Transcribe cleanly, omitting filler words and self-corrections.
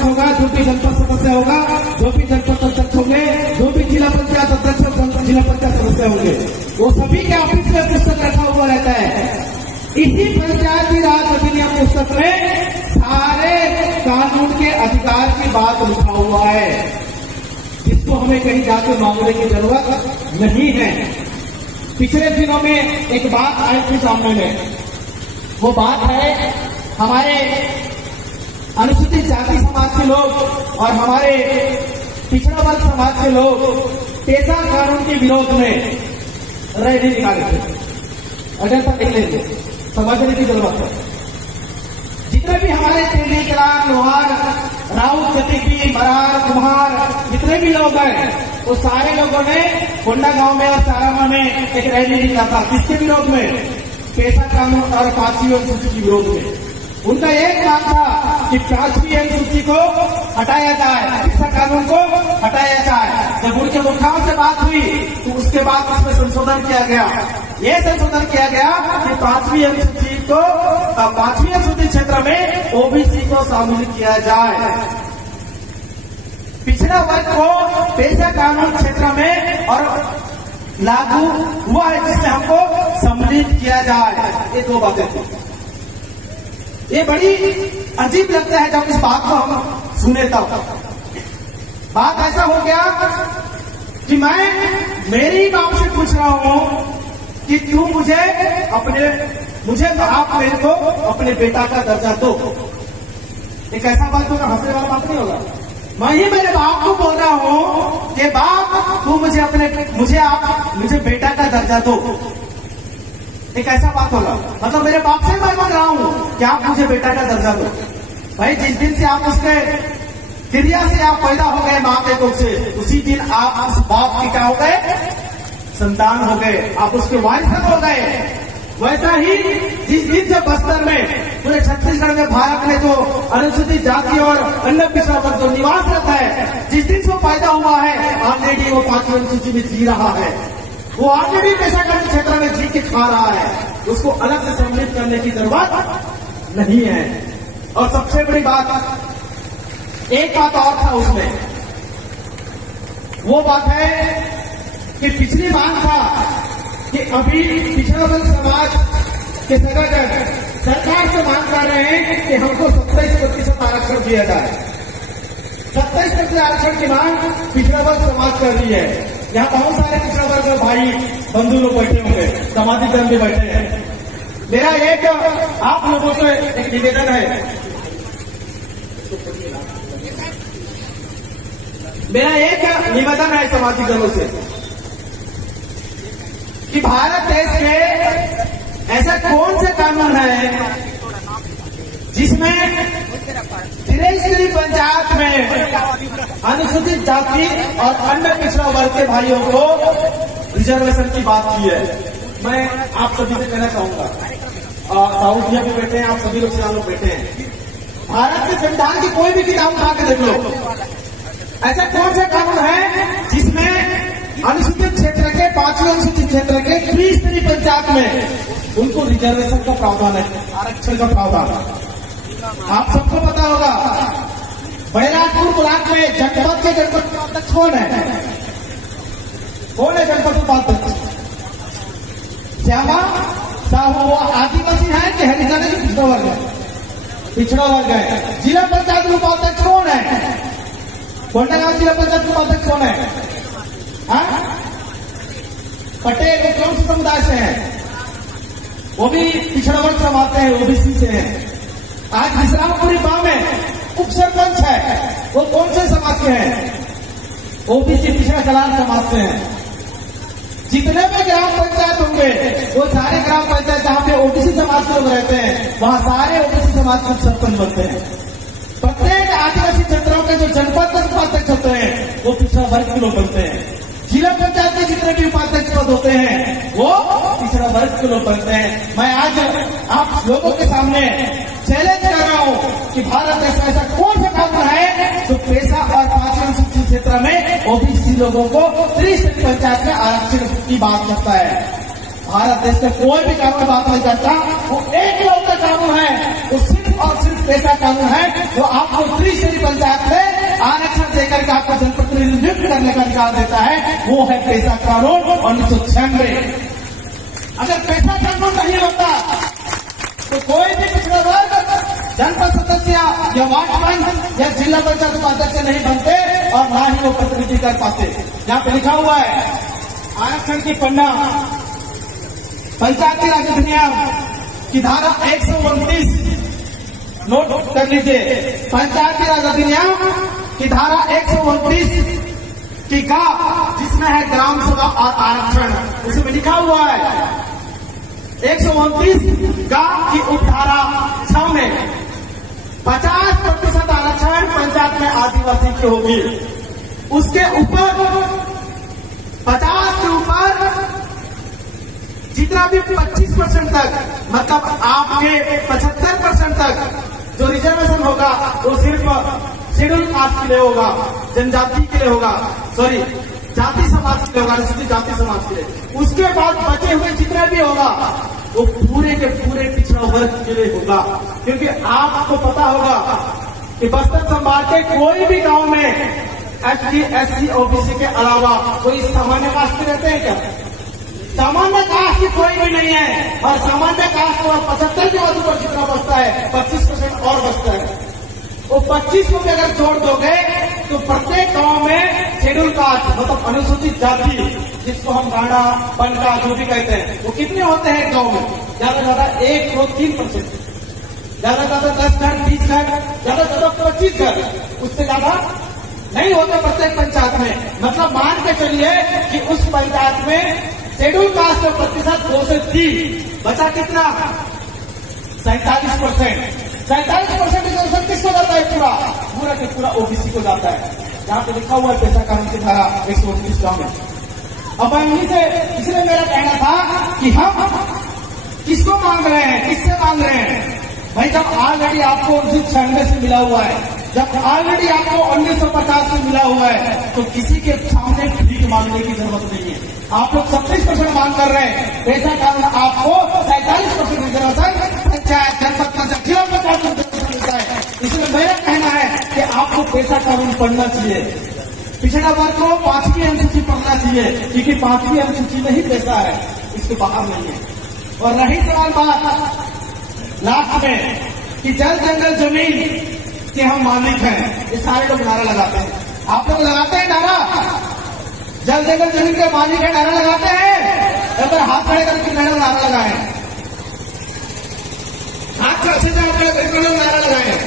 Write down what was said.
प्रमुख होगा, जो भी जनपद सदस्य होगा, जो भी जनपद अध्यक्ष होंगे, जो भी जिला पंचायत अध्यक्ष, जिला पंचायत सदस्य होंगे, वो सभी के ऑफिस में पुस्तक रखा हुआ रहता है। इसी पंचायती राज अधिनियम पुस्तक में सारे कानून के अधिकार की बात लिखा हुआ है, जिसको हमें कहीं जाकर मांगने की जरूरत नहीं है। पिछले दिनों में एक बात आई थी सामने में, वो बात है हमारे अनुसूचित जाति समाज के लोग और हमारे पिछड़ा वर्ग समाज के लोग पेशा कानून के विरोध में रैली निकाले थे। अगर तक निकले थे, समझने की जरूरत है। जितने भी हमारे तेली, कलान, लोहार, राउत, जतिपी, मरार, कुम्हार, जितने भी लोग हैं, वो सारे लोगों ने कोंडा गांव में और सारामा में एक रैली निकाला था। किसके विरोध में? पेशा कानून और 5वीं अनुसूची के विरोध में। उनका एक मांग था कि 5वीं अनुसूची को हटाया जाए, पेशा कानून को हटाया जाए। जब उनके मुखियाओं से बात हुई तो उसके बाद उसमें संशोधन किया गया। यह संशोधन किया गया कि 5वीं अनुसूची को 5वीं अनुसूची क्षेत्र में ओबीसी को शामिल किया जाए। पिछड़ा वर्ग को पेशा कानून क्षेत्र में और लागू हुआ है, जिसमें हमको सम्मिलित किया जाए। ये दो बातें थी। ये बड़ी अजीब लगता है जब इस बात को हम सुने तब। बात ऐसा हो गया कि मैं मेरी बाप से पूछ रहा हूं कि तू मुझे आप मेरे को अपने बेटा का दर्जा दो। एक ऐसा बात होगा, हंसने वाला बात नहीं होगा। मैं ही मेरे बाप को बोल रहा हूं कि बाप तू मुझे बेटा का दर्जा दो। एक ऐसा बात होगा, मतलब मेरे बाप से मैं बोल रहा हूं कि आप मुझे बेटा का दर्जा दो। भाई जिस दिन से आप उसके क्रिया से आप पैदा हो गए मां के कोख से, उसी दिन आप उस बाप के क्या हो गए? संतान हो गए, आप उसके वारिस हो गए। वैसा ही जिस दिन से बस्तर में, पूरे छत्तीसगढ़ में, भारत में जो अनुसूचित जाति और अन्य पिछड़ा वर्ग जो निवास रहता है, जिस दिन से वो पैदा हुआ है, ऑलरेडी वो 5वीं अनुसूची में जी रहा है। वो आगे भी पेशा कानून क्षेत्र में जी के खा रहा है। उसको अलग से सम्मिलित करने की जरूरत नहीं है। और सबसे बड़ी बात, एक बात और था उसमें, वो बात है कि पिछली बात था कि अभी पिछड़ा वर्ग समाज के संगठन सरकार से मांग कर रहे हैं कि हमको 27% आरक्षण दिया जाए। 27% आरक्षण की मांग पिछड़ा वर्ग समाज कर रही है। यहाँ बहुत सारे पिछड़ा वर्ग भाई बंधु लोग बैठे होंगे, समाधि धर्म भी बैठे हैं। मेरा एक आप लोगों से एक निवेदन है, समाधि धर्म से, कि भारत देश के ऐसा कौन सा कानून है जिसमें त्रिस्तरीय पंचायत में अनुसूचित जाति और अन्य पिछड़ा वर्ग के भाइयों को रिजर्वेशन की बात की है। मैं आप सभी से कहना चाहूंगा, साउथ इंडिया में बैठे हैं, आप सभी लोग लोग बैठे हैं, भारत के संविधान की कोई भी किताब उठा के देख लो, ऐसा कौन सा कानून है जिसमें अनुसूचित क्षेत्र के 5वीं अनुसूचित क्षेत्र के त्रिस्तरीय पंचायत में उनको रिजर्वेशन का प्रावधान है, आरक्षण का प्रावधान। आप सबको पता होगा, बैरागपुर ब्लॉक में जनपद के जनपद उपाध्यक्ष कौन है? कौन है जनपद उपाध्यक्ष? श्यामा साहू। वो आदिवासी है कि हरिजन है? पिछड़ा वर्ग है, पिछड़ा वर्ग है। जिला पंचायत उपाध्यक्ष कौन है? कोंडागांव जिला पंचायत उपाध्यक्ष कौन है? पटेल। वो कौन से समुदाय से है? वो भी पिछड़ा वर्ग समाज से है, ओबीसी से है। आज विश्रामपुरी गांव में उप सरपंच है, वो कौन से समाज के हैं? ओबीसी पिछड़ा कल्याण समाज से हैं। जितने भी ग्राम पंचायत होंगे वो सारे ग्राम पंचायत जहां पे ओबीसी समाज के लोग रहते हैं, वहां सारे ओबीसी समाज के सरपंच बनते हैं। प्रत्येक आदिवासी क्षेत्रों के जो जनपद उपाध्यक्ष होते हैं वो पिछड़ा वर्ग के लोग बनते हैं। जिला पंचायत के जितने भी उपाध्यक्ष पद होते हैं वो पिछड़ा वर्ग के लोग बनते हैं। मैं आज आप लोगों के सामने चैलेंज कर रहा हूं कि भारत देश में ऐसा कौन सा कानून है जो पेशा और 5वीं अनुसूचित क्षेत्र में ओबीसी लोगों को त्रिस्तरीय पंचायत में आरक्षण की बात करता है। भारत देश में कोई भी कानून बात नहीं करता, वो एक लौटा कानून है, वो सिर्फ और सिर्फ पेशा कानून है जो आपको त्रिस्तरीय पंचायत वो है पैसा कानून 1996। अगर पैसा कानून नहीं होता तो कोई भी पिछड़ा वर्ग जनपद सदस्य या वार्ड पंच या जिला पंचायत उपाध्यक्ष नहीं बनते और ना ही वो प्रतिनिधि कर पाते। यहाँ पे लिखा हुआ है आरक्षण की पन्ना पंचायती राज अधिनियम की धारा 129 नोट कर लीजिए। पंचायती राज अधिनियम की धारा 129 की का जिसमें है ग्राम सभा और आरक्षण, उसमें लिखा हुआ है 129 का की उपधारा 6 में 50% आरक्षण पंचायत में आदिवासी की होगी। उसके ऊपर 50 के ऊपर जितना भी 25% तक मतलब आपके 75% तक जो रिजर्वेशन होगा वो सिर्फ शेड्यूल कास्ट के लिए होगा, जनजाति के लिए होगा, सॉरी जाति समाज के लिए होगा, अनुसूचित जाति समाज के लिए। उसके बाद बचे हुए जितना भी होगा वो पूरे के पूरे पिछड़ा वर्ग के लिए होगा। क्योंकि आपको पता होगा कि बस्तर संभाग के कोई भी गांव में एसटी एससी ओबीसी के अलावा कोई सामान्य कास्ट के रहते हैं क्या? सामान्य कास्ट की कोई भी नहीं है। और सामान्य कास्ट और 75 के बाद ऊपर जितना बचता है 25% और बचता है। वो 25 को भी अगर जोड़ दोगे तो प्रत्येक गांव में शेड्यूल कास्ट मतलब अनुसूचित जाति जिसको हम गाड़ा बनका जो भी कहते हैं वो कितने होते हैं गांव में? ज्यादा ज्यादा 1 2 3%, ज्यादा ज्यादा 10 घर 20 घर, ज्यादा ज्यादा 25 घर, उससे ज्यादा नहीं होते प्रत्येक पंचायत में। मतलब मान के चलिए कि उस पंचायत में शेड्यूल कास्ट का प्रतिशत 2 से 3 बचा कितना? 47%। 47% रिजर्वेशन किसको जाता है? पूरा के पूरा ओबीसी को जाता है। यहाँ पे लिखा हुआ है पैसा कानून की धारा 129 में। अब इसलिए मेरा कहना था कि हम किसको मांग रहे हैं, किससे मांग रहे हैं? भाई जब ऑलरेडी आपको 1996 से मिला हुआ है, जब ऑलरेडी आपको 1950 से मिला हुआ है तो किसी के सामने भीख मांगने की जरूरत नहीं है। आप लोग 36% मांग कर रहे हैं, पैसा कानून आपको 47% रिजर्वेशन पंचायत जनपद पंचायत जिला पंचायत में मिलता है। इसलिए मेरा कहना है कि आपको पैसा कानून पढ़ना चाहिए। पिछड़ा वर्ग को 5वीं अनुसूची पढ़ना चाहिए क्योंकि 5वीं अनुसूची में ही पैसा है, इसके बाहर नहीं है। और रही सवाल बात लास्ट में कि जल जंगल जमीन के हम मालिक हैं, ये सारे लोग नारा लगाते हैं। आप लोग लगाते हैं नारा? जल जंगल जमीन के मालिक है नारा लगाते हैं? अगर हाथ खड़े करके नारा लगाए, हाथ खड़े करके नारा लगाए।